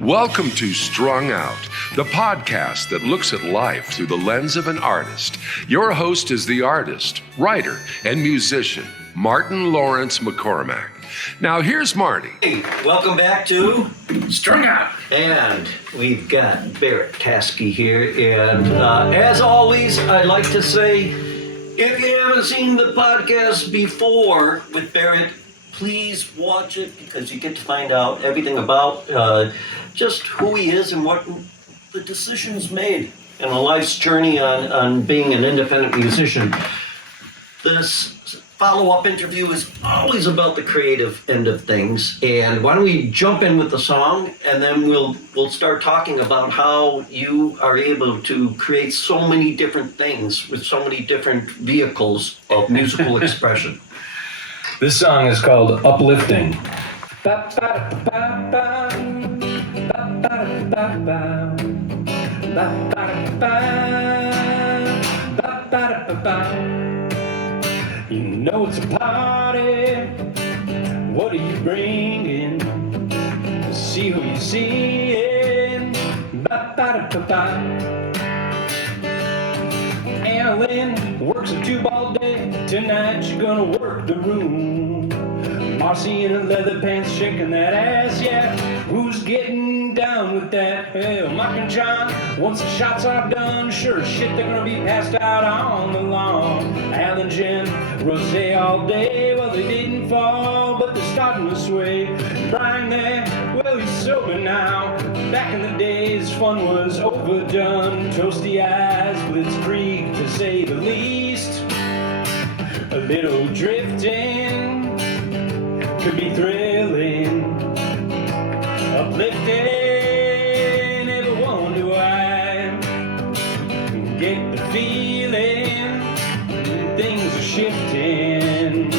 Welcome to Strung Out, the podcast that looks at life through the lens of an artist. Your host is the artist, writer, and musician, Martin Lawrence McCormack. Now here's Marty. Hey, welcome back to Strung Out. And we've got Barrett Tasky here. And as always, I'd like to say, if you haven't seen the podcast before with Barrett, please watch it because you get to find out everything about just who he is and what the decisions made and a life's journey on being an independent musician. This follow-up interview is always about the creative end of things. And why don't we jump in with the song, and then we'll start talking about how you are able to create so many different things with so many different vehicles of musical expression. This song is called Uplifting. You know it's a party. What are you bringing? See who you're seeing. Alan works a tube all day. Tonight you're gonna work the room. Marcy in her leather pants shaking that ass, yeah. Who's getting down with that? Hell, Mike and John, once the shots are done, sure as shit they're gonna be passed out on the lawn. Al and Jen, rosé all day, well they didn't fall, but they're starting to sway. Brian there, well he's sober now. Back in the days, fun was overdone. Toasty eyes, blitzkrieg to say the least. A little drifting could be thrilling, uplifting. Ever wonder why? Get the feeling things are shifting,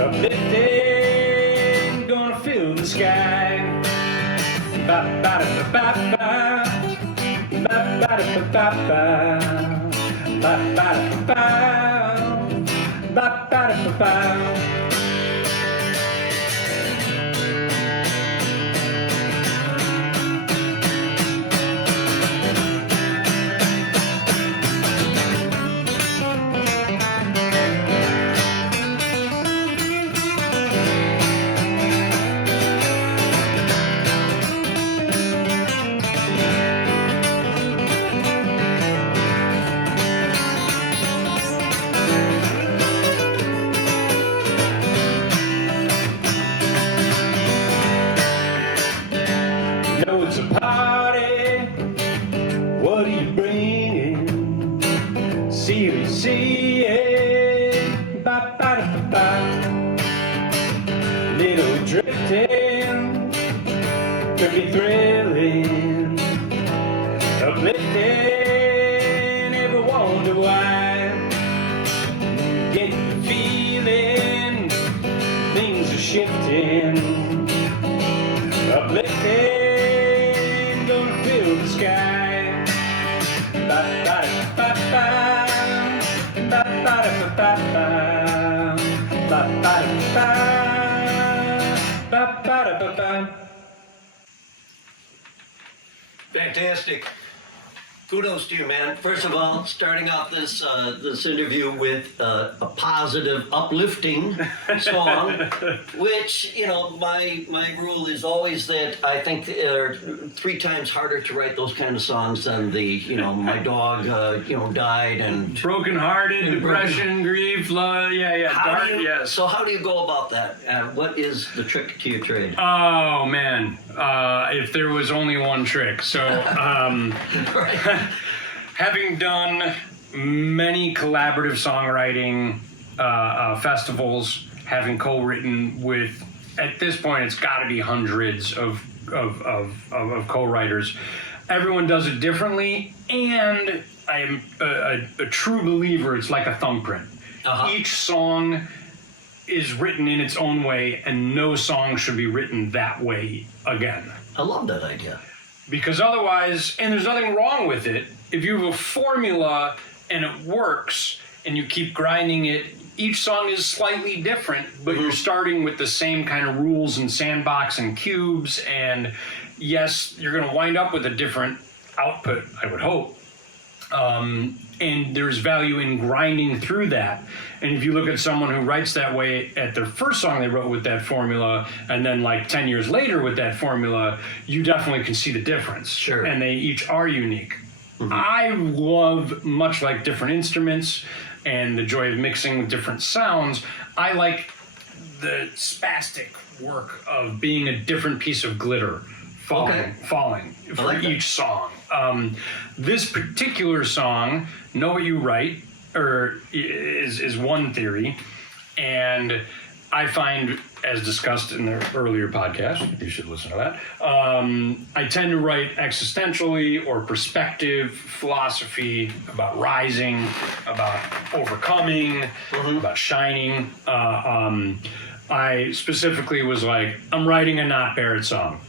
uplifting, gonna fill the sky. Ba ba da ba ba ba ba da ba ba ba ba ba ba ba da ba. It's a party. What are you bringing? See who you see it. Ba ba da ba ba. Little drifting could be thrilling, uplifting. Ever wonder why? Get the feeling things are shifting, uplifting. The sky. Ba ba ba ba ba ba ba ba ba ba ba ba ba. Fantastic. Kudos to you, man. First of all, starting off this this interview with a positive, uplifting song, which, you know, my rule is always that I think they're 3 times harder to write those kind of songs than the, you know, my dog, died and broken-hearted, depression, grief, love, dark, yes. So how do you go about that? What is the trick to your trade? Oh man, if there was only one trick. So, Right. having done many collaborative songwriting festivals, having co-written with, at this point, it's got to be hundreds of co-writers. Everyone does it differently, and I am a true believer. It's like a thumbprint. Uh-huh. Each song is written in its own way, and no song should be written that way again. I love that idea. Because otherwise, and there's nothing wrong with it, if you have a formula and it works and you keep grinding it each song is slightly different, but you're starting with the same kind of rules and sandbox and cubes, and yes, you're going to wind up with a different output, I would hope. And there's value in grinding through that. And if you look at someone who writes that way at their first song they wrote with that formula, and then like 10 years later with that formula, you definitely can see the difference. Sure. And they each are unique. I love, much like different instruments and the joy of mixing with different sounds, I like the spastic work of being a different piece of glitter falling for like each song. This particular song, Know What You Write, is one theory, and I find, as discussed in the earlier podcast, you should listen to that, I tend to write existentially or perspective, philosophy, about rising, about overcoming, about shining. I specifically was like, I'm writing a not Barrett song.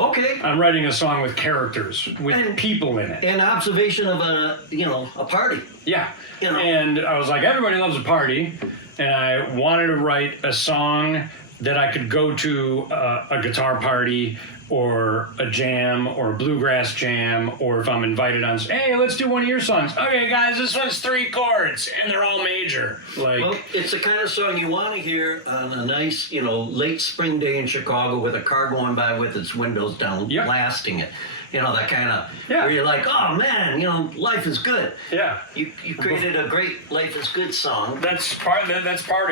Okay. I'm writing a song with characters, with people in it. An observation of a party. Yeah. You know. And I was like, everybody loves a party. And I wanted to write a song that I could go to a guitar party or a jam or a bluegrass jam, or if I'm invited on, hey, let's do one of your songs. Okay, guys, this one's 3 chords and they're all major. Like, well, it's the kind of song you want to hear on a nice, late spring day in Chicago with a car going by with its windows down, blasting it. That kind of, where you're like, oh man, life is good. Yeah. You created a great Life is Good song. That's part of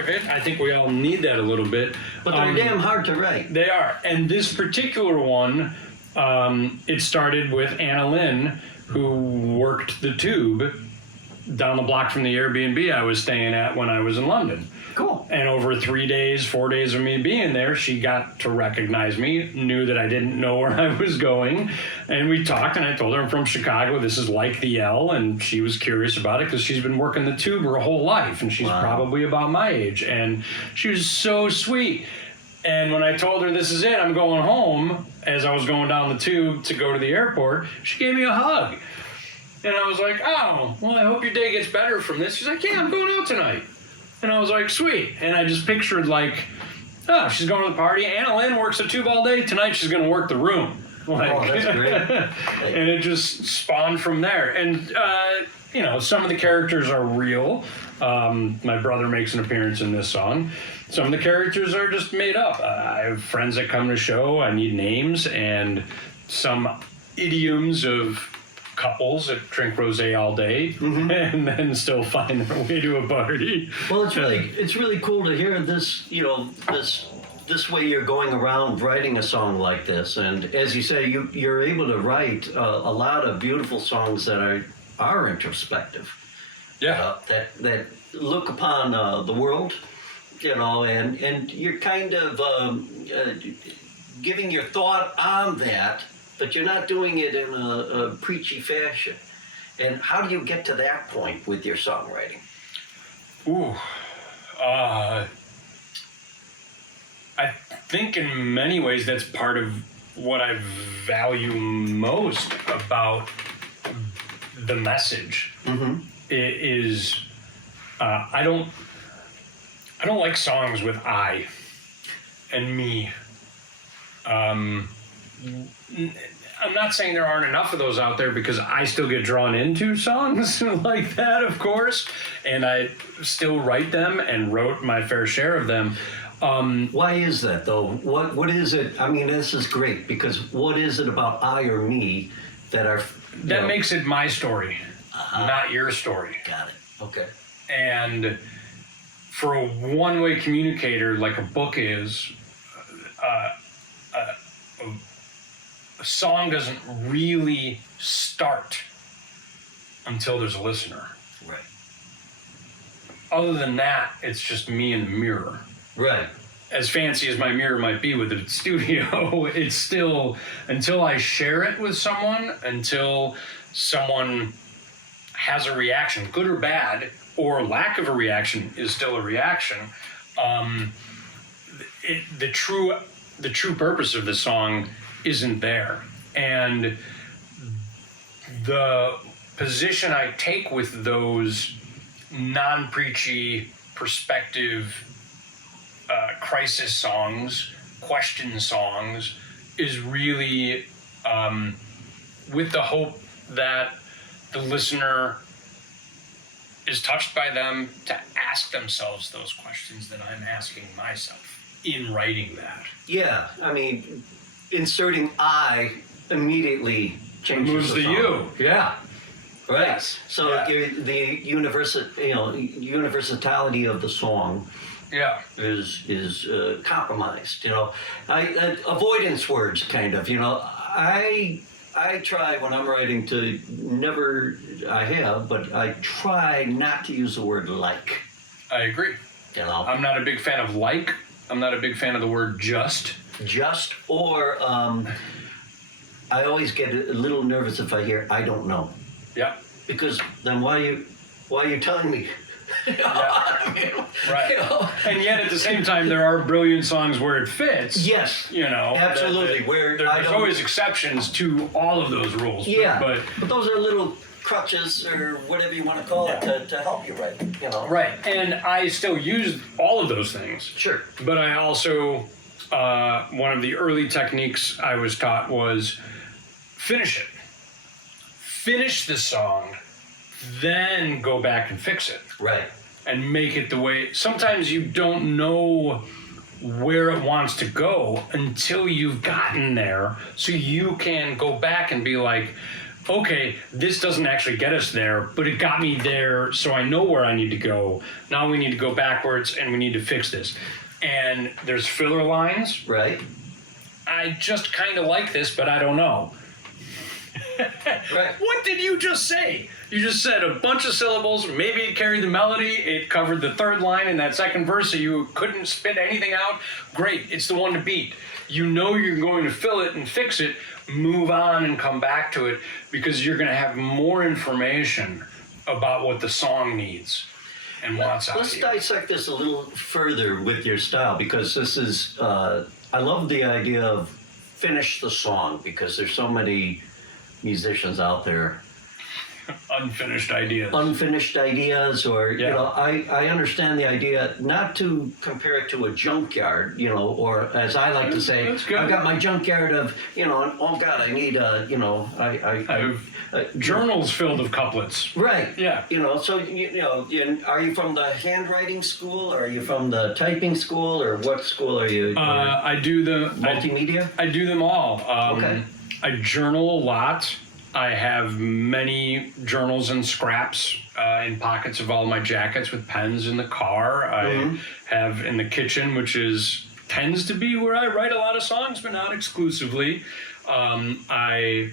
it. I think we all need that a little bit. But they're damn hard to write. They are. And this particular one, it started with Anna Lynn, who worked the Tube down the block from the Airbnb I was staying at when I was in London. Cool. And over 4 days of me being there, she got to recognize me, knew that I didn't know where I was going. And we talked, and I told her I'm from Chicago. This is like the L. And she was curious about it because she's been working the Tube her whole life. And she's probably about my age. And she was so sweet. And when I told her this is it, I'm going home, as I was going down the Tube to go to the airport, she gave me a hug. And I was like, oh, well, I hope your day gets better from this. She's like, yeah, I'm going out tonight. And I was like, sweet. And I just pictured like, oh, she's going to the party. Anna Lynn works the Tube all day. Tonight she's going to work the room. Like, oh, that's great. And it just spawned from there. And, some of the characters are real. My brother makes an appearance in this song. Some of the characters are just made up. I have friends that come to the show. I need names and some idioms of couples that drink rosé all day and then still find their way to a party. Well, it's really cool to hear this, this way you're going around writing a song like this. And as you say, you're able to write a lot of beautiful songs that are introspective. Yeah. That look upon the world, and you're kind of giving your thought on that, but you're not doing it in a preachy fashion. And how do you get to that point with your songwriting? I think in many ways that's part of what I value most about the message. It is I don't like songs with I and me. I'm not saying there aren't enough of those out there, because I still get drawn into songs like that, of course, and I still write them and wrote my fair share of them. Why is that, though? What is it? I mean, this is great, because what is it about I or me that makes it my story, not your story? Got it. Okay. And for a one-way communicator like a book is, a song doesn't really start until there's a listener. Right. Other than that, it's just me in the mirror. Right. As fancy as my mirror might be with the studio, it's still, until I share it with someone, until someone has a reaction, good or bad, or lack of a reaction is still a reaction. The true purpose of the song isn't there. And the position I take with those non-preachy perspective crisis songs, question songs, is really with the hope that the listener is touched by them to ask themselves those questions that I'm asking myself in writing that. Yeah, I mean, inserting I immediately changes Removes the song. you. Yeah. Right. Yes. So Yeah. the universality of the song Yeah. is compromised. Avoidance words, kind of. I try when I'm writing to never. I have, but I try not to use the word like. I agree. I'm not a big fan of like. I'm not a big fan of the word just. Just or I always get a little nervous if I hear I don't know. Yeah. Because then why are you telling me? Right. And yet at the same time, there are brilliant songs where it fits. Yes. Absolutely. There's always exceptions to all of those rules. Yeah. But those are little crutches or whatever you want to call it to help you write. Right. And I still use all of those things. Sure. But I also, one of the early techniques I was taught was finish it. Finish the song, then go back and fix it. Right. And make it the way. Sometimes you don't know where it wants to go until you've gotten there, so you can go back and be like, okay, this doesn't actually get us there, but it got me there, so I know where I need to go. Now we need to go backwards and we need to fix this. And there's filler lines. Right. I just kind of like this, but I don't know. Right. What did you just say? You just said a bunch of syllables. Maybe it carried the melody. It covered the third line in that second verse, so you couldn't spit anything out. Great. It's the one to beat. You know you're going to fill it and fix it. Move on and come back to it, because you're going to have more information about what the song needs and wants out of Let's you. dissect this a little further with your style, because this is, I love the idea of finish the song, because there's so many musicians out there. Unfinished ideas. Unfinished ideas, or, Yeah. I understand the idea, not to compare it to a junkyard, or as I like to say, That's good. I've got my junkyard of, oh God, I need I have journals filled of couplets. right. Yeah. So, are you from the handwriting school, or are you from the typing school, or what school are you? I do the Multimedia? I do them all. Okay. I journal a lot. I have many journals and scraps in pockets of all my jackets with pens in the car. I have in the kitchen, which tends to be where I write a lot of songs, but not exclusively. I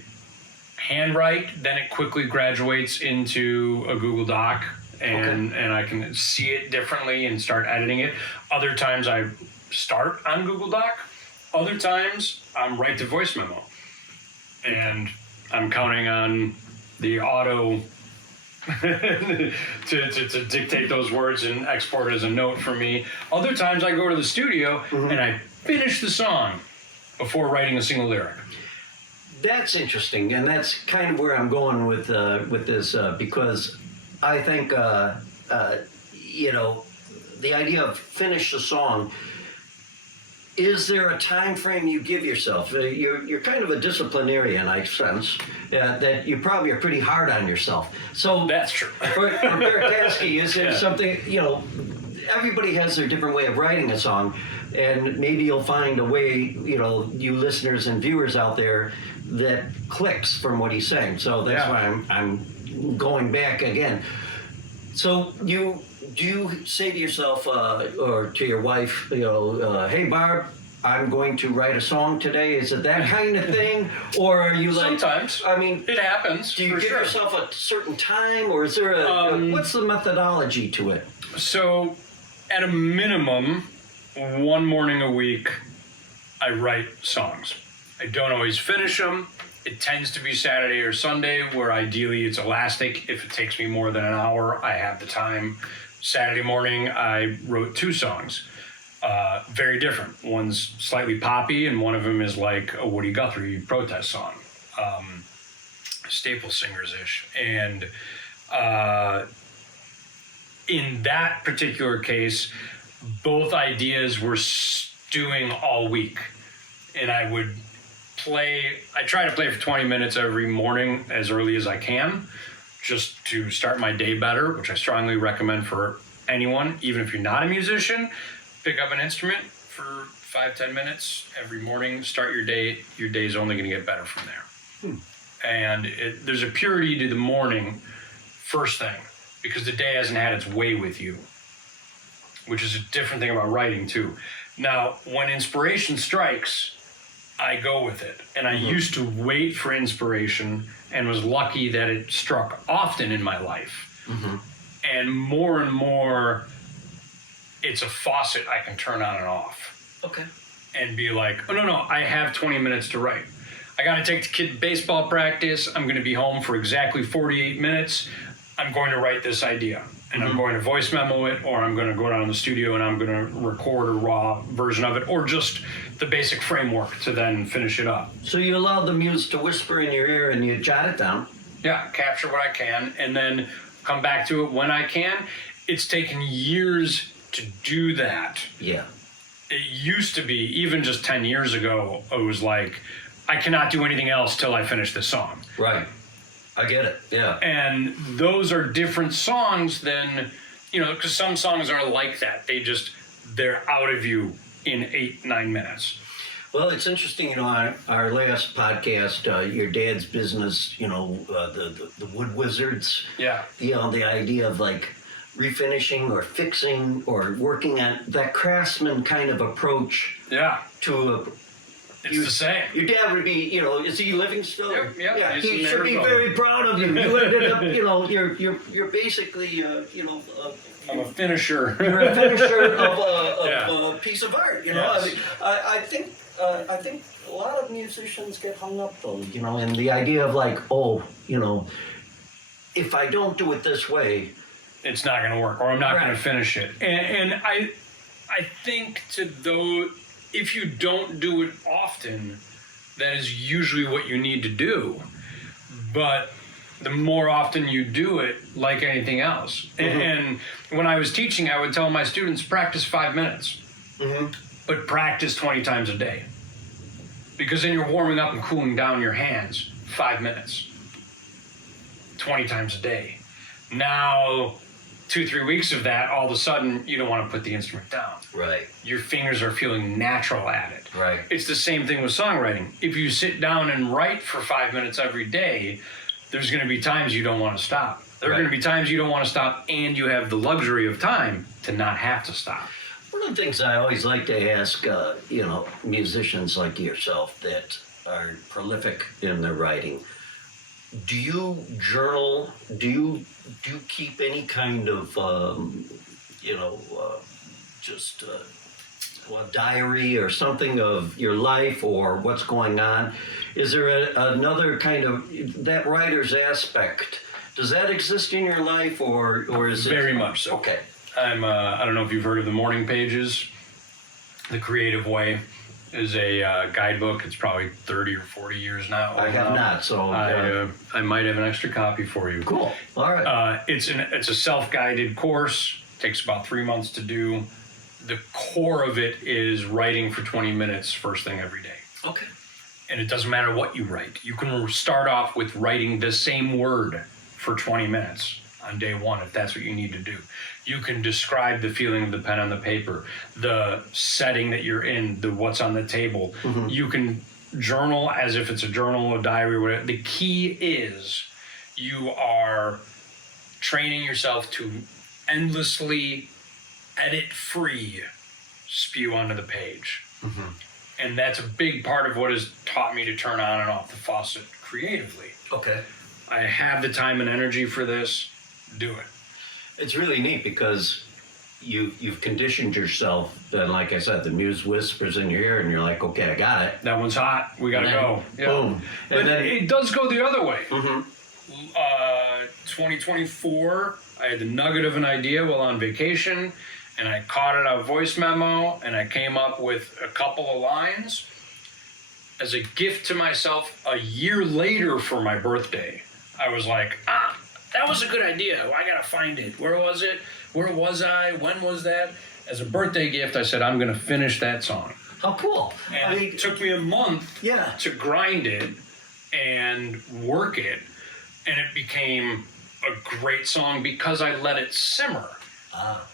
handwrite, then it quickly graduates into a Google Doc, and I can see it differently and start editing it. Other times I start on Google Doc. Other times I'm write to voice memo. And I'm counting on the auto to dictate those words and export it as a note for me. Other times I go to the studio and I finish the song before writing a single lyric. That's interesting, and that's kind of where I'm going with this, because I think the idea of finish the song. Is there a time frame you give yourself? You're kind of a disciplinarian, I sense, that you probably are pretty hard on yourself. So That's true. For Barrett Tasky, is there something, everybody has their different way of writing a song, and maybe you'll find a way, you listeners and viewers out there, that clicks from what he's saying. So that's why I'm going back again. So do you say to yourself or to your wife, hey Barb, I'm going to write a song today? Is it that kind of thing, or are you like? Sometimes. I mean, It happens. do you for give sure. yourself a certain time, or is there what's the methodology to it? So, at a minimum, one morning a week, I write songs. I don't always finish them. It tends to be Saturday or Sunday, where ideally it's elastic. If it takes me more than an hour, I have the time. Saturday morning, I wrote 2 songs. Very different. One's slightly poppy, and one of them is like a Woody Guthrie protest song. Staple Singers-ish. And in that particular case, both ideas were stewing all week. And I try to play for 20 minutes every morning as early as I can, just to start my day better, which I strongly recommend for anyone, even if you're not a musician. Pick up an instrument for 5-10 minutes every morning, start your day. Your day's only going to get better from there. And there's a purity to the morning, first thing, because the day hasn't had its way with you, which is a different thing about writing too. Now, when inspiration strikes, I go with it. And I used to wait for inspiration and was lucky that it struck often in my life. And more, it's a faucet I can turn on and off. Okay. And be like, oh, no, I have 20 minutes to write. I got to take the kid to baseball practice. I'm going to be home for exactly 48 minutes. I'm going to write this idea. And I'm going to voice memo it, or I'm going to go down to the studio and I'm going to record a raw version of it, or just the basic framework to then finish it up. So you allow the muse to whisper in your ear and you jot it down? Yeah, capture what I can and then come back to it when I can. It's taken years to do that. Yeah. It used to be, even just 10 years ago, it was like, I cannot do anything else till I finish this song. Right. I get it, yeah. And those are different songs than, because some songs are like that. They're out of you in 8-9 minutes. Well, it's interesting, on our last podcast, your dad's business, the wood wizards. Yeah. The idea of like refinishing or fixing or working on that craftsman kind of approach. Yeah. To It's the same. Your dad would be, is he living still? Yep, yeah. He's He in should be Arizona. very proud of you. You ended up, you're basically, I'm a finisher. you're a finisher of Yeah. a piece of art. Yes. I think a lot of musicians get hung up though, in the idea of like, if I don't do it this way, it's not going to work, or I'm not Right. going to finish it. And I think if you don't do it often, that is usually what you need to do. But the more often you do it, like anything else. And when I was teaching, I would tell my students, practice 5 minutes, but practice 20 times a day. Because then you're warming up and cooling down your hands 5 minutes, 20 times a day. Now, 2-3 weeks of that, all of a sudden, you don't want to put the instrument down. right, Your fingers are feeling natural at it. right. It's the same thing with songwriting. If you sit down and write for 5 minutes every day, there's going to be times you don't want to stop. There are Right. going to be times you don't want to stop, and you have the luxury of time to not have to stop. One of the things I always like to ask, musicians like yourself that are prolific in their writing, do you journal? Do you keep any kind of, diary or something of your life or what's going on? Is there another kind of that writer's aspect? Does that exist in your life, or is it Very much so. Okay. I don't know if you've heard of the Morning Pages. The Creative Way is a guidebook. It's probably 30 or 40 years now. I have not, so I might have an extra copy for you. cool. All right. It's a self-guided course. Takes about 3 months to do. The core of it is writing for 20 minutes first thing every day. Okay. And it doesn't matter what you write. You can start off with writing the same word for 20 minutes on day one if that's what you need to do. You can describe the feeling of the pen on the paper, the setting that you're in, the what's on the table. You can journal as if it's a journal, a diary, whatever. The key is you are training yourself to endlessly edit-free spew onto the page. And that's a big part of what has taught me to turn on and off the faucet creatively. Okay. I have the time and energy for this, do it. It's really neat because you've conditioned yourself. Then, like I said, the muse whispers in your ear, and you're like, "Okay, I got it." That one's hot. We gotta And then, go. Yeah. boom. But And then- it does go the other way. 2024, I had the nugget of an idea while on vacation, and I caught it on a voice memo, and I came up with a couple of lines as a gift to myself a year later for my birthday. I was like, that was a good idea. I gotta find it. Where was it? Where was I? When was that? As a birthday gift, I said, I'm gonna finish that song. How cool. And it took me a month to grind it and work it, and it became a great song because I let it simmer.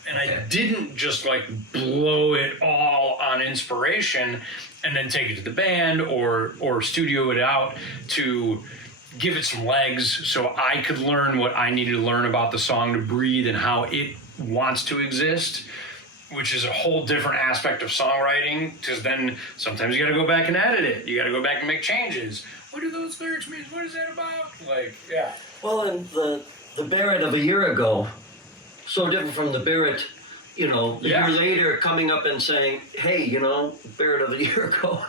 And I didn't just like blow it all on inspiration and then take it to the band or studio it out to give it some legs so I could learn what I needed to learn about the song to breathe and how it wants to exist, which is a whole different aspect of songwriting, because then sometimes you got to go back and edit it. You got to go back and make changes. What do those lyrics mean? What is that about? Like, yeah. Well, and the Barrett of a year ago, so different from the Barrett, a year later coming up and saying, hey, Barrett of a year ago,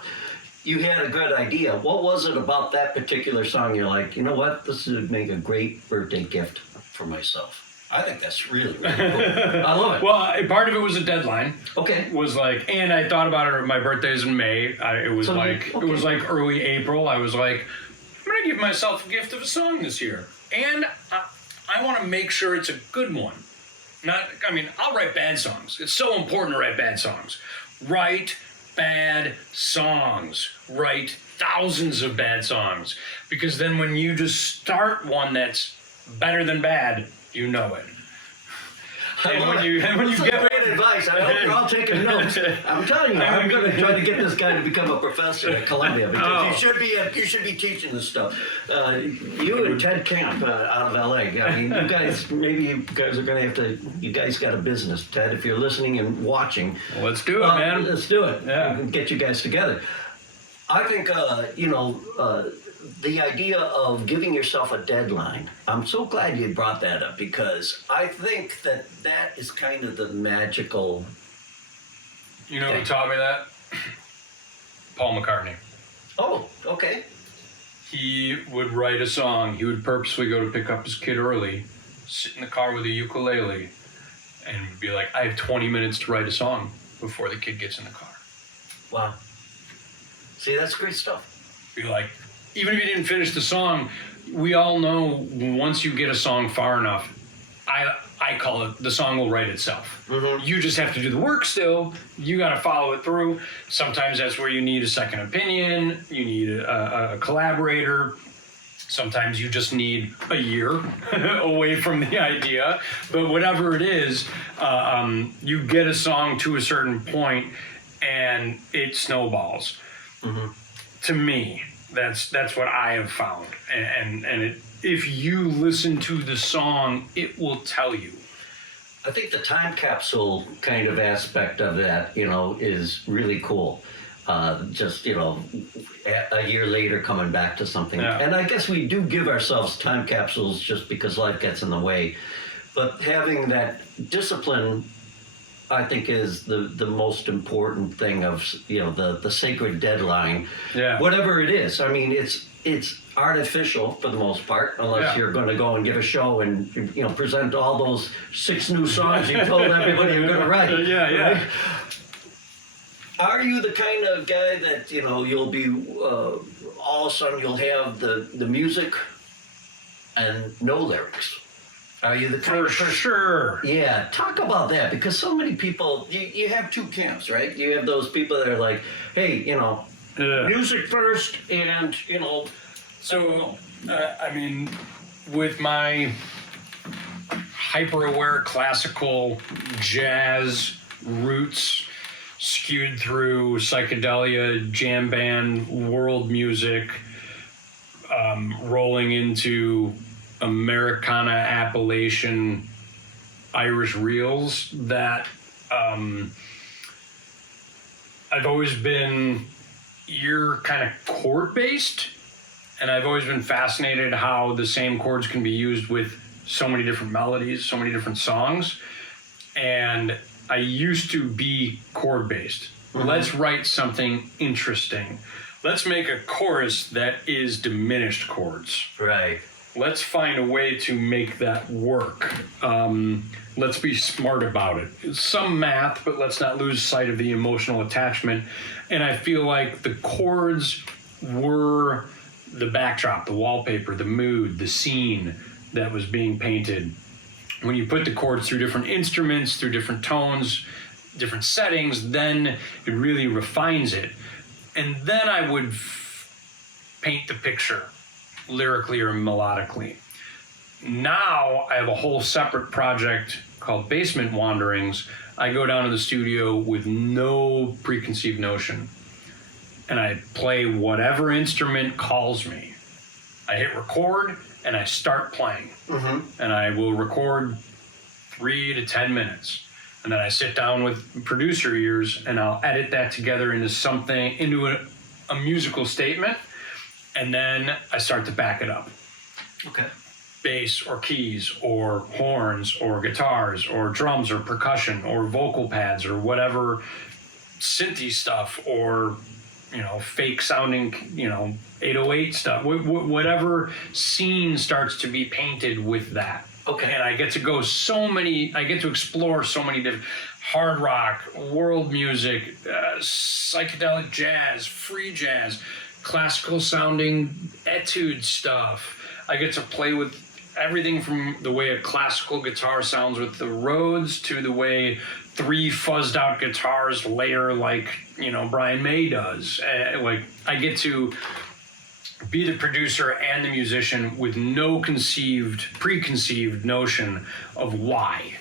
you had a good idea. What was it about that particular song you're like, you know what, this would make a great birthday gift for myself? I think that's really, really cool. I love it. Well, part of it was a deadline. Okay. Was like, and I thought about it. My birthday's in May. It was like early April. I was like, I'm gonna give myself a gift of a song this year, and I want to make sure it's a good one. I'll write bad songs. It's so important to write bad songs. Write bad songs. Write thousands of bad songs, because then when you just start one that's better than bad, you know it. When you get great advice. I hope you're all taking notes. I'm telling you, I'm going to try to get this guy to become a professor at Columbia, because you should be teaching this stuff. You and Ted Camp out of LA. I mean, you guys are going to have to. You guys got a business, Ted. If you're listening and watching, well, let's do it, man. Let's do it. Yeah. We can get you guys together. I think the idea of giving yourself a deadline, I'm so glad you brought that up, because I think that is kind of the magical. You know who taught me that? Paul McCartney. Oh, okay. He would write a song. He would purposely go to pick up his kid early, sit in the car with a ukulele, and be like, I have 20 minutes to write a song before the kid gets in the car. Wow. See, that's great stuff. Be like, even if you didn't finish the song, we all know once you get a song far enough, I call it, the song will write itself. Mm-hmm. You just have to do the work still. You got to follow it through. Sometimes that's where you need a second opinion. You need a collaborator. Sometimes you just need a year away from the idea. But whatever it is, you get a song to a certain point and it snowballs. Mm-hmm. To me, that's what I have found, and if you listen to the song, it will tell you. I think the time capsule kind of aspect of that, is really cool. Just a year later coming back to something, and I guess we do give ourselves time capsules just because life gets in the way. But having that discipline, I think, is the most important thing of the sacred deadline. Yeah. Whatever it is. I mean, it's artificial for the most part, unless you're going to go and give a show and present all those 6 new songs you told everybody you're going to write. Right? Are you the kind of guy that you'll be all of a sudden you'll have the music and no lyrics? Are you the kind of person? Sure. Yeah, talk about that, because so many people, you have 2 camps, right? You have those people that are like, hey, music first, and, So, with my hyper-aware classical jazz roots skewed through psychedelia, jam band, world music, rolling into Americana, Appalachian, Irish reels, that I've always been kind of chord based, and I've always been fascinated how the same chords can be used with so many different melodies, so many different songs. And I used to be chord based. Mm-hmm. Let's write something interesting. Let's make a chorus that is diminished chords. Right. Let's find a way to make that work. Let's be smart about it. Some math, but let's not lose sight of the emotional attachment. And I feel like the chords were the backdrop, the wallpaper, the mood, the scene, that was being painted. When you put the chords through different instruments, through different tones, different settings, then it really refines it. And then I would paint the picture lyrically or melodically. Now I have a whole separate project called Basement Wanderings. I go down to the studio with no preconceived notion, and I play whatever instrument calls me. I hit record and I start playing. And I will record 3 to 10 minutes. And then I sit down with producer ears and I'll edit that together into something, into a musical statement. And then I start to back it up. Okay. Bass or keys or horns or guitars or drums or percussion or vocal pads or whatever synthy stuff or, you know, fake sounding, you know, 808 stuff, whatever scene starts to be painted with that. Okay. And I get to I get to explore so many different hard rock, world music, psychedelic jazz, free jazz, classical sounding etude stuff. I get to play with everything from the way a classical guitar sounds with the Rhodes to the way 3 fuzzed out guitars layer like, you know, Brian May does. Like I get to be the producer and the musician with no preconceived notion of why.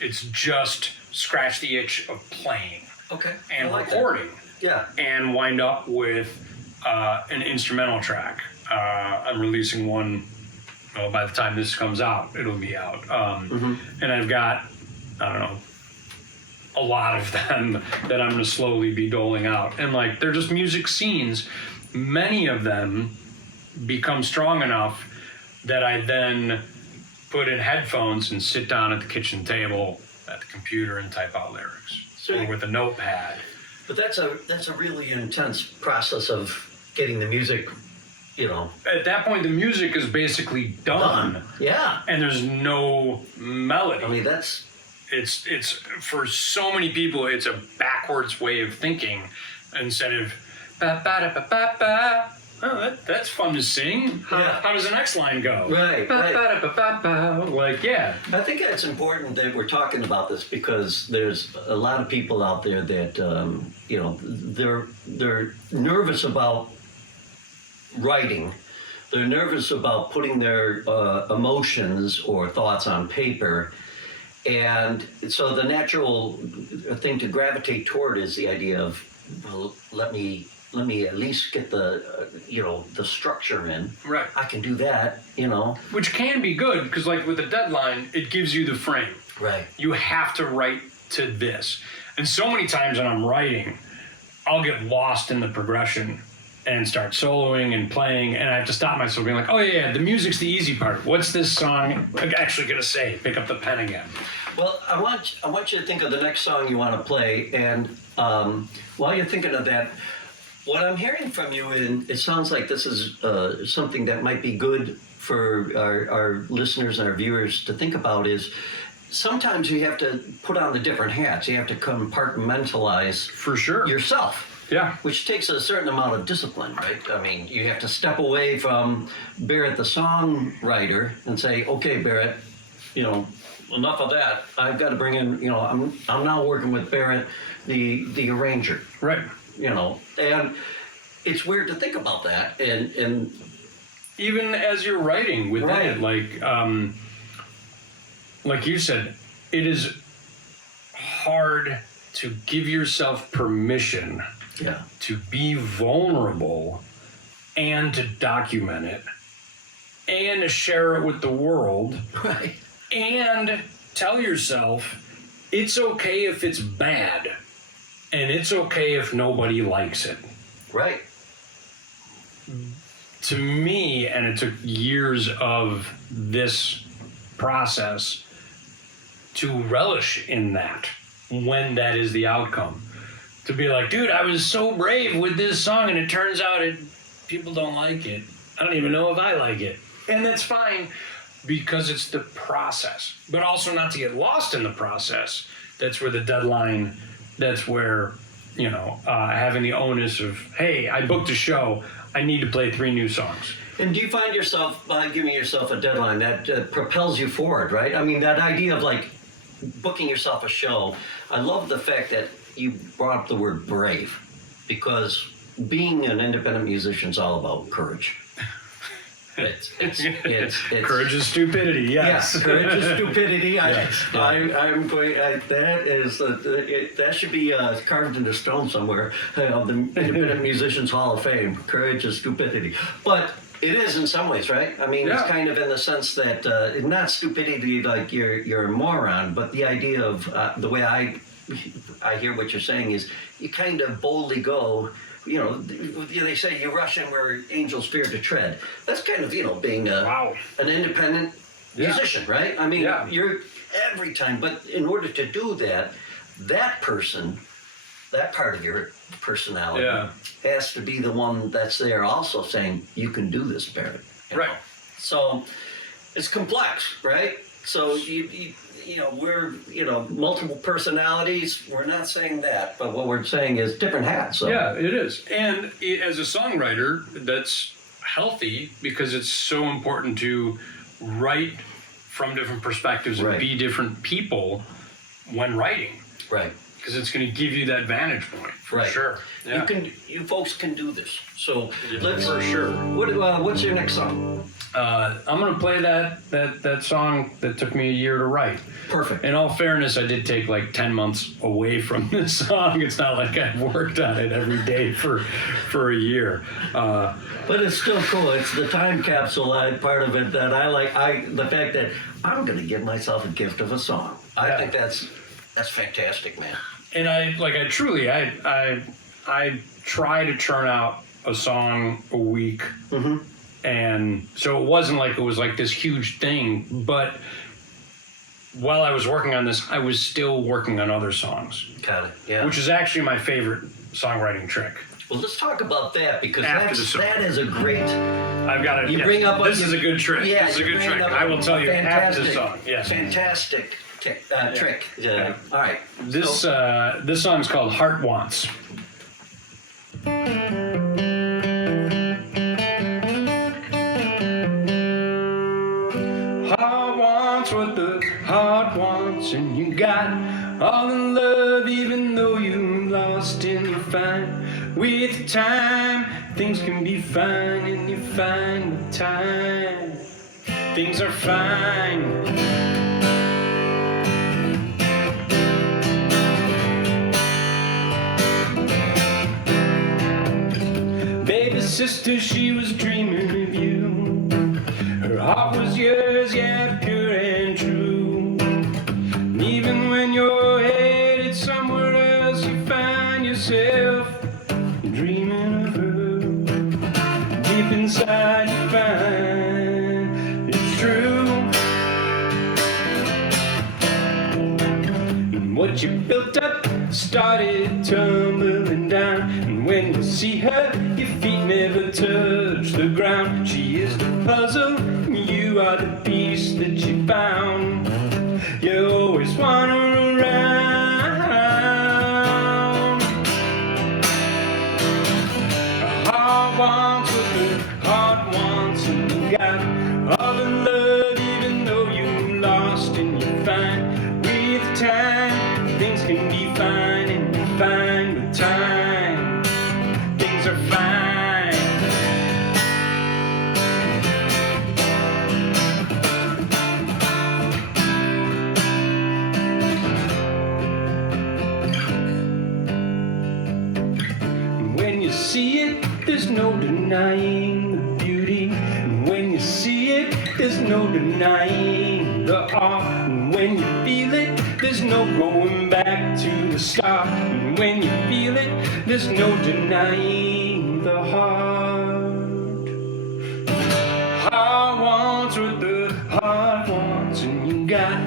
It's just scratch the itch of playing. Okay. And I like recording. That. Yeah. And wind up with an instrumental track. I'm releasing one. Well, by the time this comes out, it'll be out. And I've got, I don't know, a lot of them that I'm going to slowly be doling out. And like, they're just music scenes. Many of them become strong enough that I then put in headphones and sit down at the kitchen table at the computer and type out lyrics. Or with a notepad. But that's a really intense process of getting the music, you know. At that point, the music is basically done. Yeah. And there's no melody. I mean, that's... It's for so many people, it's a backwards way of thinking instead of ba ba da ba ba ba. Oh, that's fun to sing. How does the next line go? Right. Ba ba da ba ba ba. Like, yeah. I think it's important that we're talking about this because there's a lot of people out there that you know, they're nervous about writing. They're nervous about putting their emotions or thoughts on paper. And so the natural thing to gravitate toward is the idea of, well, let me at least get the, you know, the structure in. Right. I can do that, you know. Which can be good because, like with the deadline, it gives you the frame. Right. You have to write to this. And so many times when I'm writing, I'll get lost in the progression and start soloing and playing, and I have to stop myself being like, oh yeah, the music's the easy part. What's this song actually gonna say? Pick up the pen again. Well, I want you to think of the next song you want to play, and while you're thinking of that, what I'm hearing from you, and it sounds like this is something that might be good for our listeners and our viewers to think about, is sometimes you have to put on the different hats. You have to compartmentalize For sure. yourself. Yeah. Which takes a certain amount of discipline, right? I mean, you have to step away from Barrett the songwriter and say, okay, Barrett, you know, enough of that. I've got to bring in, you know, I'm now working with Barrett, the arranger. Right. You know, and it's weird to think about that. And even as you're writing within it, like you said, it is hard to give yourself permission to be vulnerable and to document it and to share it with the world. Right. And tell yourself it's okay if it's bad and it's okay if nobody likes it. Right. To me, and it took years of this process to relish in that when that is the outcome. To be like, dude, I was so brave with this song and it turns out people don't like it. I don't even know if I like it. And that's fine because it's the process. But also not to get lost in the process. That's where the deadline, that's where, you know, having the onus of, hey, I booked a show. I need to play 3 new songs. And do you find yourself, by giving yourself a deadline, that propels you forward, right? I mean, that idea of like booking yourself a show, I love the fact that you brought up the word brave, because being an independent musician is all about courage. It's Courage is stupidity, yes. Yeah, courage is stupidity. That should be carved into stone somewhere. The Independent Musicians Hall of Fame. Courage is stupidity. But it is in some ways, right? I mean, it's kind of in the sense that not stupidity like you're a moron, but the idea of the way I hear what you're saying is you kind of boldly go. You know, they say you rush in where angels fear to tread. That's kind of, being an independent musician, right? I mean, you're every time. But in order to do that, that part of your personality has to be the one that's there also saying, you can do this, Barrett. Right. So it's complex, right? So we're, multiple personalities. We're not saying that, but what we're saying is different hats. So. Yeah, it is. And as a songwriter, that's healthy because it's so important to write from different perspectives and be different people when writing. Right. Because it's going to give you that vantage point. For sure. Yeah. You folks can do this. So let's. For sure. What's your next song? I'm going to play that song that took me a year to write. Perfect. In all fairness, I did take like 10 months away from this song. It's not like I've worked on it every day for a year. But it's still cool. It's the time capsule part of it that I like. The fact that I'm going to give myself a gift of a song. I think that's fantastic, man. And I truly try to churn out a song a week. Mm-hmm. And so it wasn't like it was like this huge thing, but while I was working on this, I was still working on other songs. Got it, yeah. Which is actually my favorite songwriting trick. Well, let's talk about that, because that is a great... I've got to... bring up... This is a good trick. Yeah, this is a good trick. I will tell you after the song. Yes. Fantastic trick. Yeah. All right. This song's called Heart Wants. Heart wants what the heart wants, and you got all the love, even though you lost and you find with time things can be fine, and you find with time things are fine. Baby sister, she was dreaming of you. Her heart was yours, yeah, pure and true. And even when you're headed somewhere else, you find yourself dreaming of her. Deep inside you find it's true. And what you built up started tumbling down. And when you see her, your feet never touch the ground. She is the puzzle, you are the piece that you found. You always wander around. Her heart wants what her heart wants, and you got all the love, even though you lost and you find with time things can be fine, and you find with time things are fine. When you see it, there's no denying the beauty. And when you see it, there's no denying the art. And when you feel it, there's no going back to the start. And when you feel it, there's no denying the heart. Heart wants what the heart wants, and you got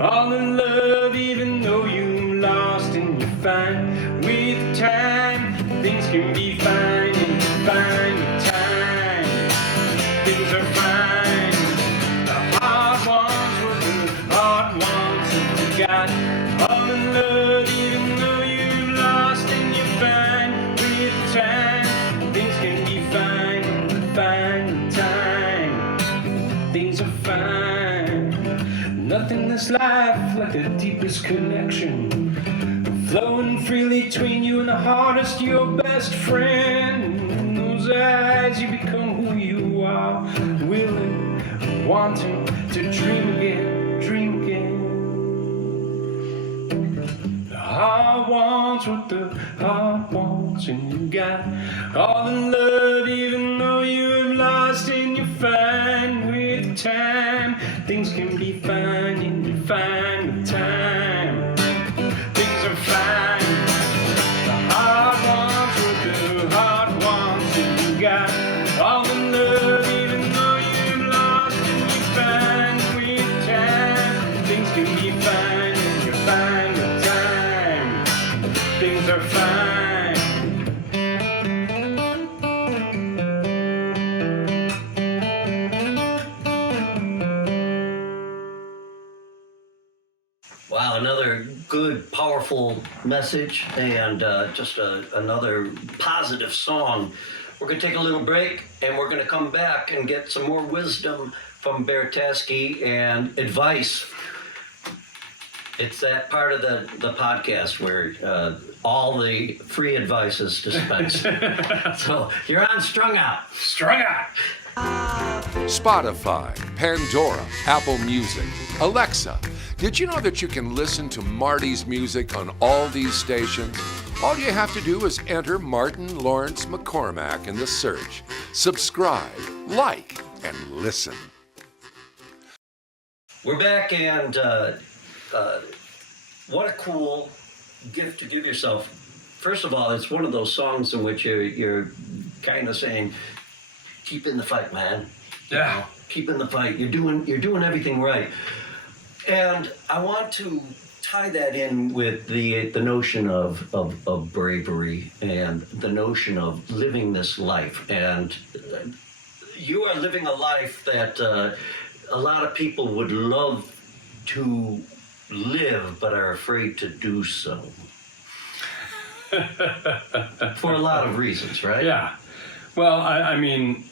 all the love, even though you lost and you find with time things can be fine, and you find with time things are fine. The heart wants what the heart wants, and you got all the love, even though you lost and you find with time things can be fine. find the time. Things are fine. Nothing in this life like the deepest connection, flowing freely between you and the hardest, your best friend. In those eyes, you become who you are, willing, wanting to dream again, dream again. The heart wants what the heart wants, and you got all the love, even though you've lost, and you find with time things can be fine, and you find with time things are fine. The heart wants what the heart wants, and you got all the love, even though you've lost, and you find with time things can be fine, and you find with time things are fine. Wow, another good, powerful message, and just another positive song. We're going to take a little break, and we're going to come back and get some more wisdom from Barrett Tasky and advice. It's that part of the podcast where all the free advice is dispensed. So you're on Strung Out. Strung out. Spotify, Pandora, Apple Music, Alexa. Did you know that you can listen to Marty's music on all these stations? All you have to do is enter Martin Lawrence McCormack in the search. Subscribe, like, and listen. We're back, and what a cool gift to give yourself. First of all, it's one of those songs in which you're kind of saying, keep in the fight, man. Yeah. Keep in the fight. You're doing everything right. And I want to tie that in with the notion of bravery and the notion of living this life. And you are living a life that a lot of people would love to live but are afraid to do so. For a lot of reasons, right? Yeah. Well, I mean,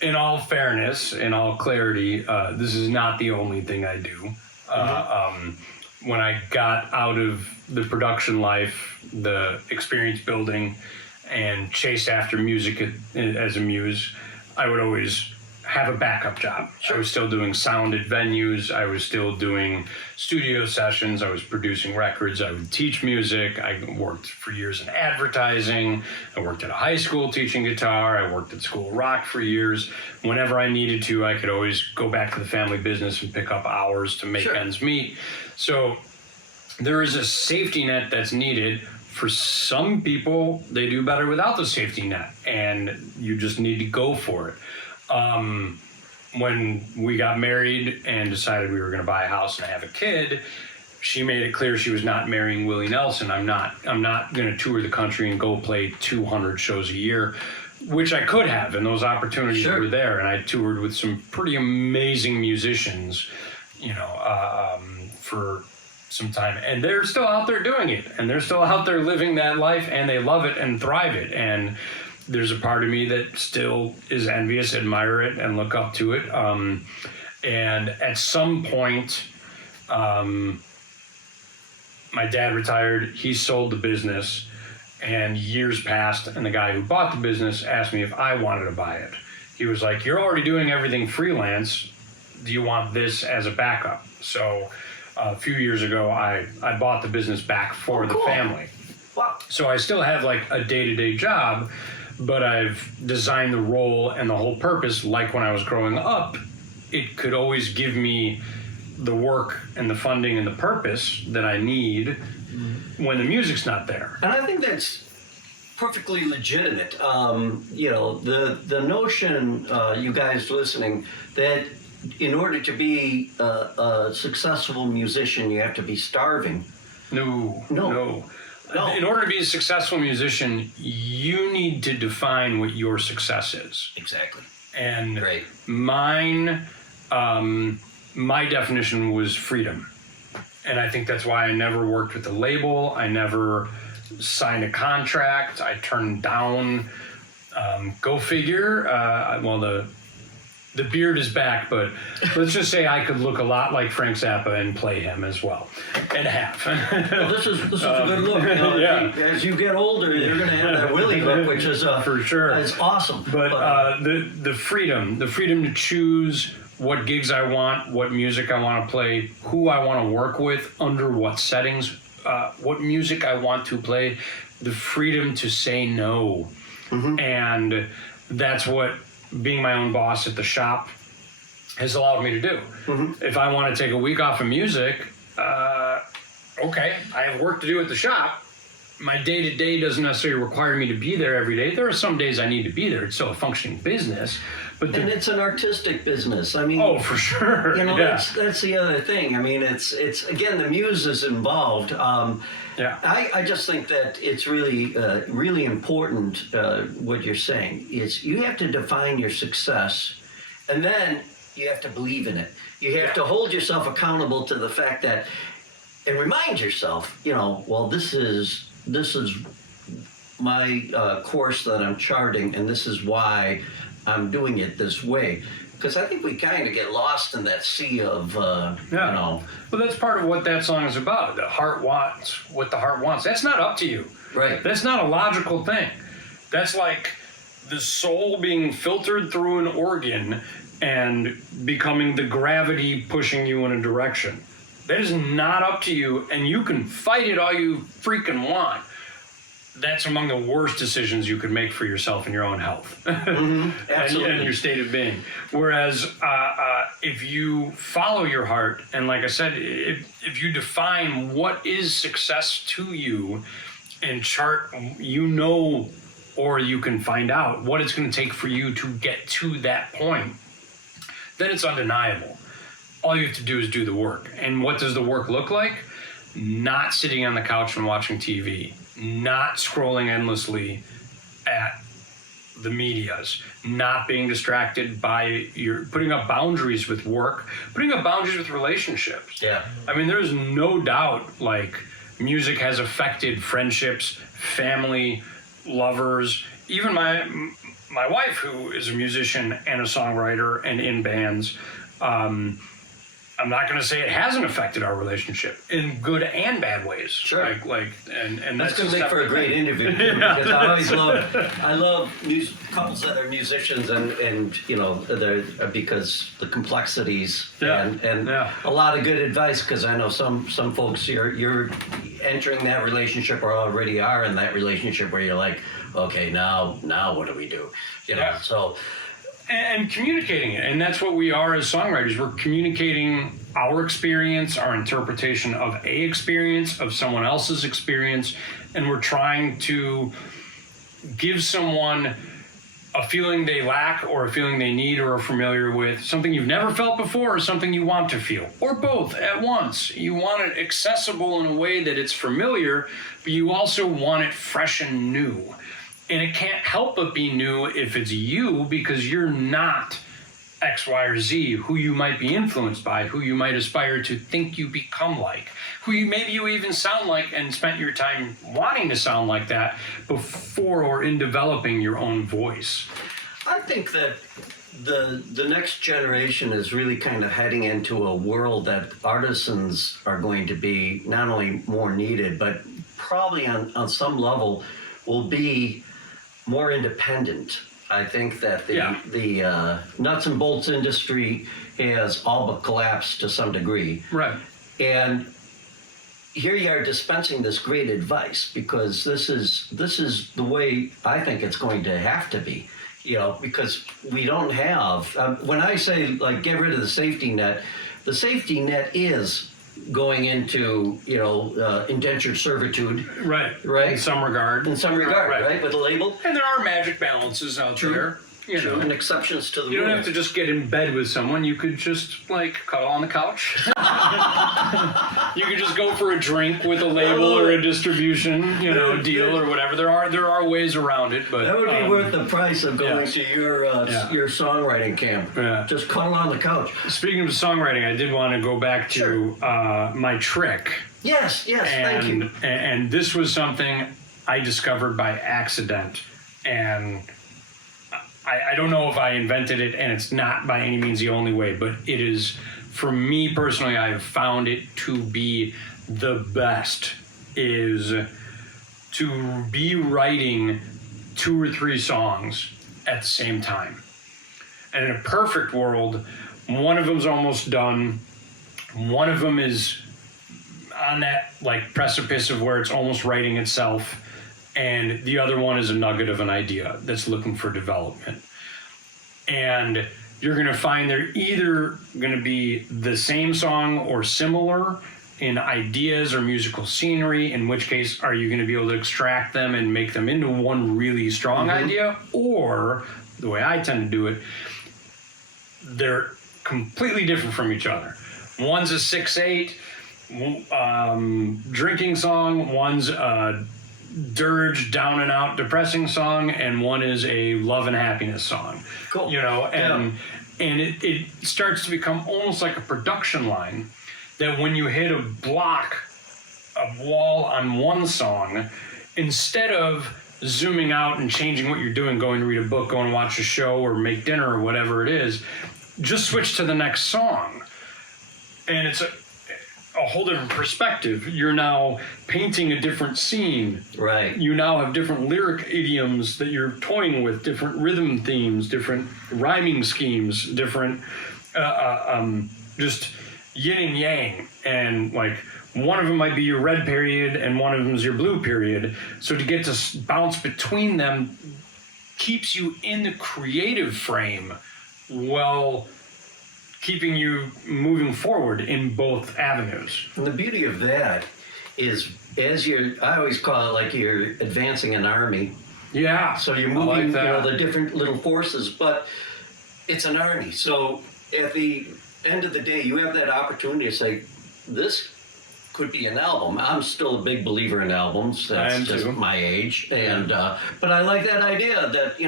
in all fairness, in all clarity, this is not the only thing I do. When I got out of the production life, the experience building, and chased after music as a muse, I would always have a backup job. Sure. I was still doing sound at venues. I was still doing studio sessions. I was producing records. I would teach music. I worked for years in advertising. I worked at a high school teaching guitar. I worked at School of Rock for years. Whenever I needed to, I could always go back to the family business and pick up hours to make ends meet. So there is a safety net that's needed. For some people, they do better without the safety net, and you just need to go for it. When we got married and decided we were going to buy a house and have a kid, she made it clear she was not marrying Willie Nelson. I'm not going to tour the country and go play 200 shows a year, which I could have, and those opportunities were there. And I toured with some pretty amazing musicians, for some time, and they're still out there doing it, and they're still out there living that life, and they love it and thrive it. And there's a part of me that still is envious, admire it, and look up to it. And at some point, my dad retired. He sold the business, and years passed, and the guy who bought the business asked me if I wanted to buy it. He was like, "You're already doing everything freelance. Do you want this as a backup?" So a few years ago, I bought the business back for the family. Wow. So I still have like a day-to-day job, but I've designed the role and the whole purpose. Like when I was growing up, it could always give me the work and the funding and the purpose that I need when the music's not there. And I think that's perfectly legitimate. The notion, you guys listening, that in order to be a successful musician, you have to be starving. No. In order to be a successful musician, you need to define what your success is. Exactly. And mine, my definition was freedom. And I think that's why I never worked with a label. I never signed a contract. I turned down Go figure. Well, the beard is back, but let's just say I could look a lot like Frank Zappa and play him as well, and have. Well, this is a good look. You know, Yeah. As you get older, you're going to have that Willie look, which is For sure. It's awesome. But the freedom to choose what gigs I want, what music I want to play, who I want to work with, under what settings, what music I want to play, the freedom to say no. And that's what being my own boss at the shop has allowed me to do. If I want to take a week off of music, okay, I have work to do at the shop. My day-to-day doesn't necessarily require me to be there every day. There are some days I need to be there. It's still a functioning business. But and it's an artistic business. I mean, oh, for sure. You know, Yeah. that's the other thing. I mean, it's again, the muse is involved. Yeah. I just think that it's really important. What you're saying is you have to define your success, and then you have to believe in it. You have to hold yourself accountable to the fact that, and remind yourself, you know, well, this is my course that I'm charting, and this is why I'm doing it this way. Because I think we kind of get lost in that sea of, you know. Well, that's part of what that song is about. The heart wants what the heart wants. That's not up to you. Right. That's not a logical thing. That's like the soul being filtered through an organ and becoming the gravity pushing you in a direction. That is not up to you, and you can fight it all you freaking want. That's among the worst decisions you could make for yourself and your own health and your state of being. Whereas if you follow your heart, and like I said, if you define what is success to you and chart, you know, or you can find out what it's going to take for you to get to that point, then it's undeniable. All you have to do is do the work. And what does the work look like? Not sitting on the couch and watching TV. Not scrolling endlessly at the medias, not being distracted by your putting up boundaries with work, putting up boundaries with relationships. Yeah. I mean, there's no doubt, like, music has affected friendships, family, lovers, even my wife, who is a musician and a songwriter and in bands. I'm not going to say it hasn't affected our relationship in good and bad ways. Sure. And that's going to make for a great interview. Because I love couples that are musicians and you know, because the complexities and a lot of good advice. Because I know some folks you're entering that relationship or already are in that relationship where you're like, okay, now what do we do? You know, so. And communicating it. And that's what we are as songwriters. We're communicating our experience, our interpretation of a experience, of someone else's experience, and we're trying to give someone a feeling they lack or a feeling they need or are familiar with, something you've never felt before or something you want to feel, or both at once. You want it accessible in a way that it's familiar, but you also want it fresh and new. And it can't help but be new if it's you, because you're not X, Y, or Z, who you might be influenced by, who you might aspire to think you become like, maybe you even sound like and spent your time wanting to sound like that before or in developing your own voice. I think that the next generation is really kind of heading into a world that artisans are going to be not only more needed, but probably on some level will be more independent. I think that the nuts and bolts industry has all but collapsed to some degree. Right. And here you are dispensing this great advice, because this is the way I think it's going to have to be. You know, because we don't have, when I say, like, get rid of the safety net is going into, you know, indentured servitude. Right. Right. In some regard. Right? With a label. And there are magic balances out there. You know, and exceptions to the you rule. don't have to just get in bed with someone. You could just, like, cuddle on the couch. You could just go for a drink with a label or a distribution, you know, deal or whatever. There are ways around it, but that would be worth the price of going to your songwriting camp. Yeah. Just cuddle on the couch. Speaking of songwriting, I did want to go back to my trick. Yes, thank you. And this was something I discovered by accident, and I don't know if I invented it, and it's not by any means the only way, but it is, for me personally, I have found it to be the best, is to be writing 2 or 3 songs at the same time. And in a perfect world, one of them's almost done, one of them is on that like precipice of where it's almost writing itself, and the other one is a nugget of an idea that's looking for development. And you're going to find they're either going to be the same song or similar in ideas or musical scenery, in which case are you going to be able to extract them and make them into one really strong idea, or the way I tend to do it, they're completely different from each other. One's a 6/8 drinking song, one's a dirge, down and out, depressing song, and one is a love and happiness song. Cool. You know, and it starts to become almost like a production line, that when you hit a block, a wall on one song, instead of zooming out and changing what you're doing, going to read a book, going to watch a show or make dinner or whatever it is, just switch to the next song. And it's a whole different perspective. You're now painting a different scene. Right. You now have different lyric idioms that you're toying with, different rhythm themes, different rhyming schemes, different just yin and yang. And like one of them might be your red period and one of them is your blue period. So to get to bounce between them keeps you in the creative frame while keeping you moving forward in both avenues. And the beauty of that is, I always call it like you're advancing an army. Yeah. So you're moving, the different little forces, but it's an army. So at the end of the day, you have that opportunity to say, this could be an album. I'm still a big believer in albums. That's just my age. And but I like that idea that,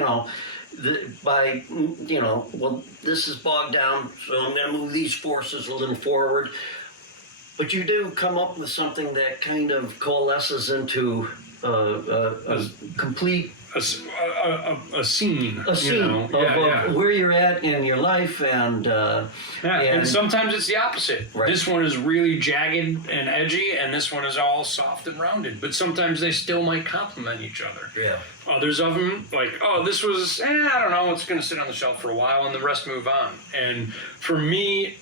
this is bogged down, so I'm going to move these forces a little forward. But you do come up with something that kind of coalesces into a complete... A scene. A scene of where you're at in your life, and sometimes it's the opposite. Right. This one is really jagged and edgy, and this one is all soft and rounded. But sometimes they still might complement each other. Yeah. Others of them, like, this was, I don't know, it's going to sit on the shelf for a while, and the rest move on. And for me,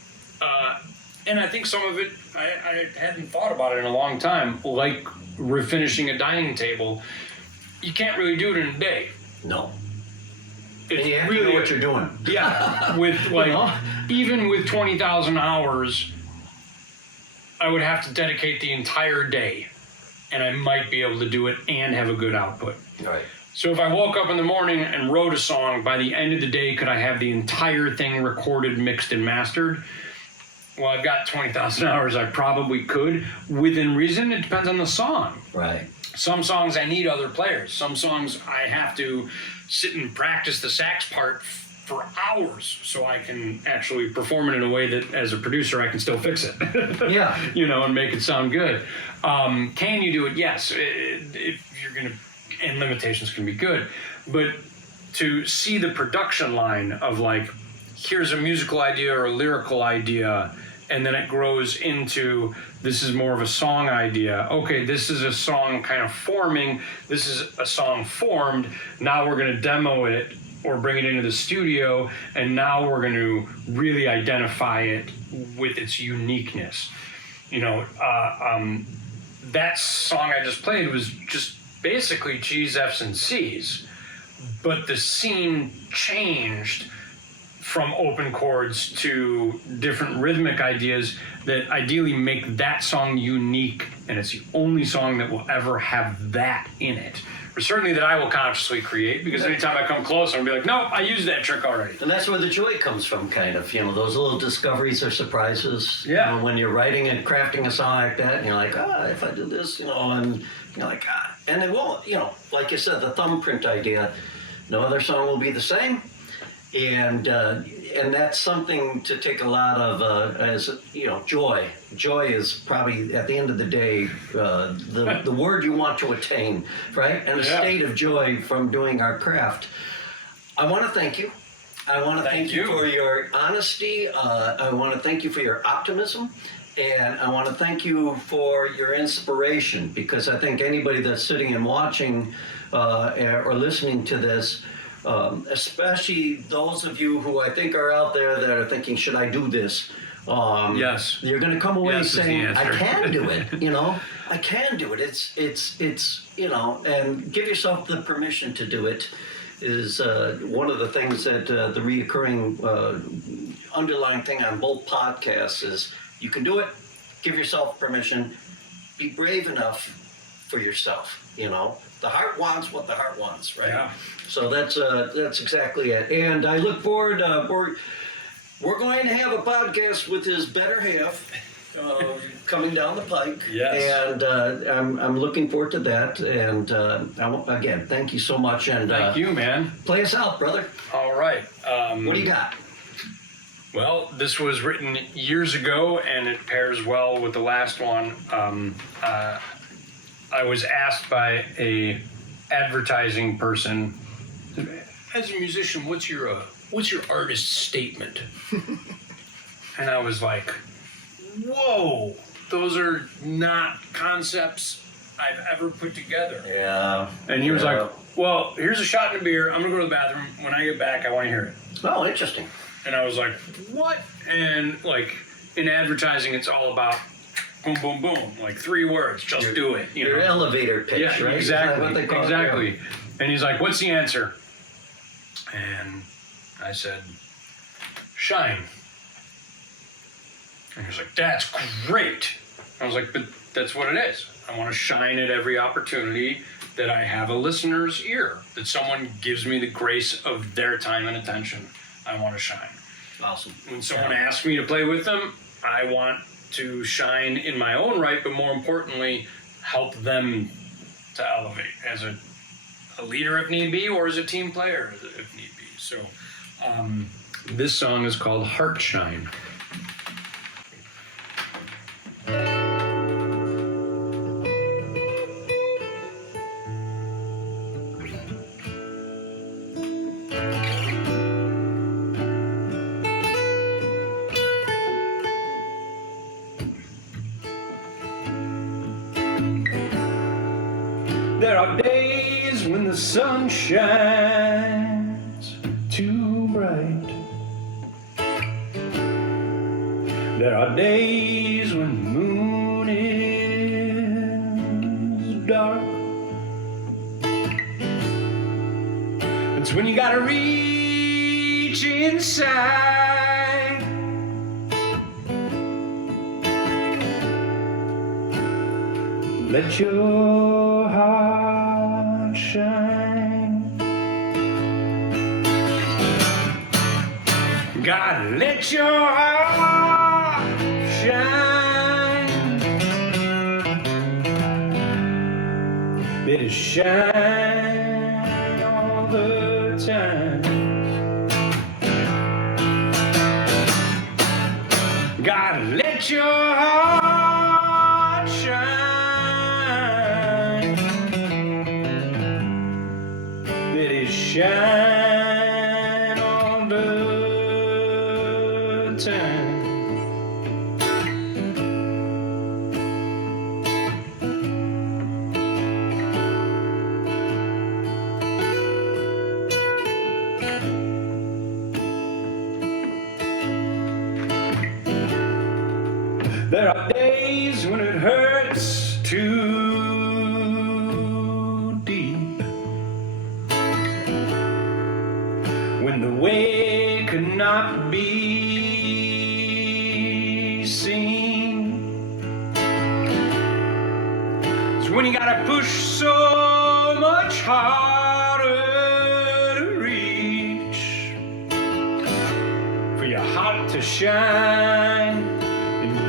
and I think some of it, I hadn't thought about it in a long time, like refinishing a dining table. You can't really do it in a day. No. It's you have really to know what you're doing. Yeah. With even with 20,000 hours, I would have to dedicate the entire day, and I might be able to do it and have a good output. Right. So if I woke up in the morning and wrote a song, by the end of the day, could I have the entire thing recorded, mixed, and mastered? Well, I've got 20,000 hours. I probably could. Within reason, it depends on the song. Right. Some songs I need other players. Some songs I have to sit and practice the sax part for hours so I can actually perform it in a way that, as a producer, I can still fix it. Yeah. And make it sound good. Can you do it? Yes. If you're going to, and limitations can be good. But to see the production line of like, here's a musical idea or a lyrical idea, and then it grows into, this is more of a song idea. Okay, this is a song kind of forming. This is a song formed. Now we're going to demo it or bring it into the studio, and now we're going to really identify it with its uniqueness. That song I just played was just basically G's, F's, and C's, but the scene changed from open chords to different rhythmic ideas that ideally make that song unique, and it's the only song that will ever have that in it. Or certainly that I will consciously create, because anytime I come close, I'm going to be like, no, I used that trick already. And that's where the joy comes from, kind of, those little discoveries or surprises. Yeah. When you're writing and crafting a song like that, and you're like, if I do this, and you're like, and it won't, like you said, the thumbprint idea, no other song will be the same. And that's something to take a lot of as joy. Joy is probably at the end of the day the word you want to attain, right? And a state of joy from doing our craft. I want to thank you. I want to thank you for your honesty. I want to thank you for your optimism. And I want to thank you for your inspiration, because I think anybody that's sitting and watching or listening to this, especially those of you who I think are out there that are thinking, should I do this? Yes. You're going to come away saying, I answer. can do it, I can do it. It's and give yourself the permission to do it is one of the things that the reoccurring underlying thing on both podcasts is you can do it, give yourself permission, be brave enough for yourself, The heart wants what the heart wants, right? Yeah. So that's exactly it. And I look forward, we're going to have a podcast with his better half coming down the pike. Yes. And I'm looking forward to that. And again, thank you so much. And Thank you, man. Play us out, brother. All right. What do you got? Well, this was written years ago, and it pairs well with the last one. I was asked by a advertising person, as a musician, what's your artist statement? And I was like, whoa, those are not concepts I've ever put together. Yeah. And he was like, well, here's a shot and a beer. I'm going to go to the bathroom. When I get back, I want to hear it. Oh, interesting. And I was like, what? And like in advertising, it's all about boom, boom, boom. Like 3 words, just do it. Your elevator pitch, yeah, right? Exactly. Is that what they call Exactly. it? And he's like, what's the answer? And I said, shine. And he was like, that's great. I was like, but that's what it is. I want to shine at every opportunity that I have a listener's ear, that someone gives me the grace of their time and attention. I want to shine. Awesome. When someone asks me to play with them, I want to shine in my own right, but more importantly, help them to elevate as a leader if need be, or as a team player if need be. So this song is called Heart Shine. There are days when the sun shines too bright. There are days when the moon is dark. It's when you gotta reach inside. Let your heart shine. God, let your heart shine. Let it shine all the time. God, let your heart shine. Let it shine all the time. There are days when it hurts too deep, when the way could not be seen. It's when you gotta push so much harder to reach for your heart to shine.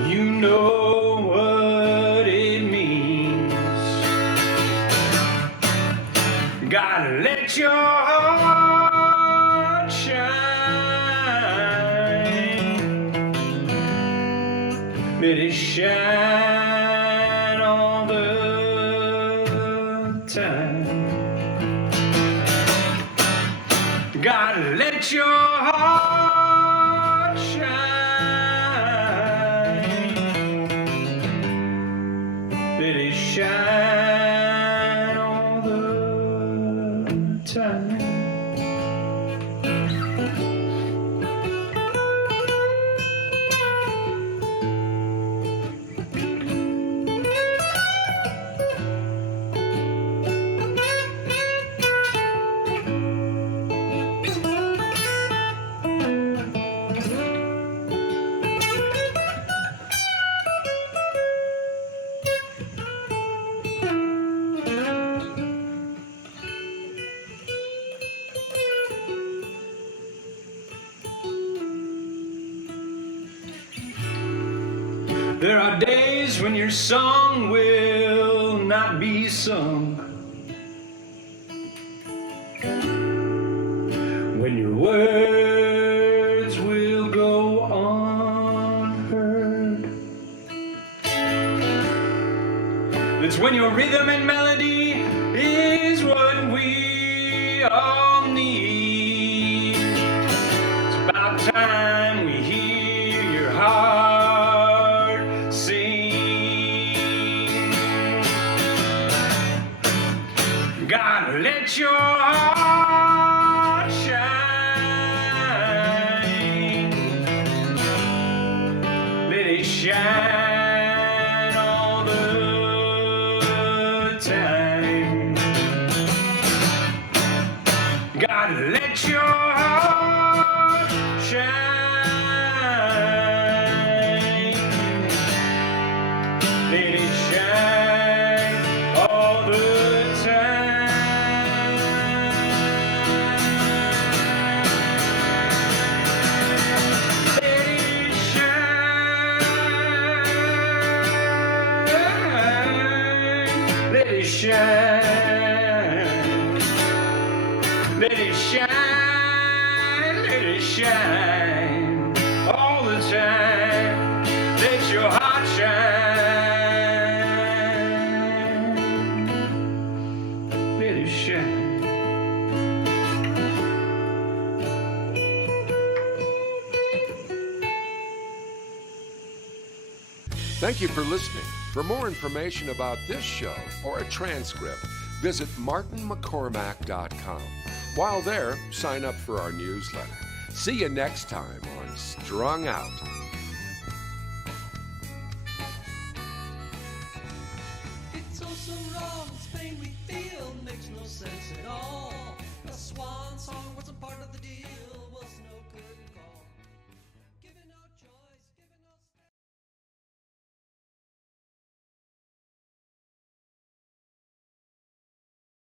You know what it means. God, let your heart shine. Let it shine all the time. God, heart shine. Let it shine all the time. There are days when your song will not be sung, when your words will go unheard. That's when your rhythm and melody is what we all need. It's about time we hear your heart sing. God, let your heart shine. Let it shine all the time. God, let your heart shine. Let it shine all the time. Let it shine. Let it shine. Let it shine. Let it shine all the time. Let your heart shine. Let it shine. Thank you for listening. For more information about this show or a transcript, visit martinmccormack.com. While there, sign up for our newsletter. See you next time on Strung Out.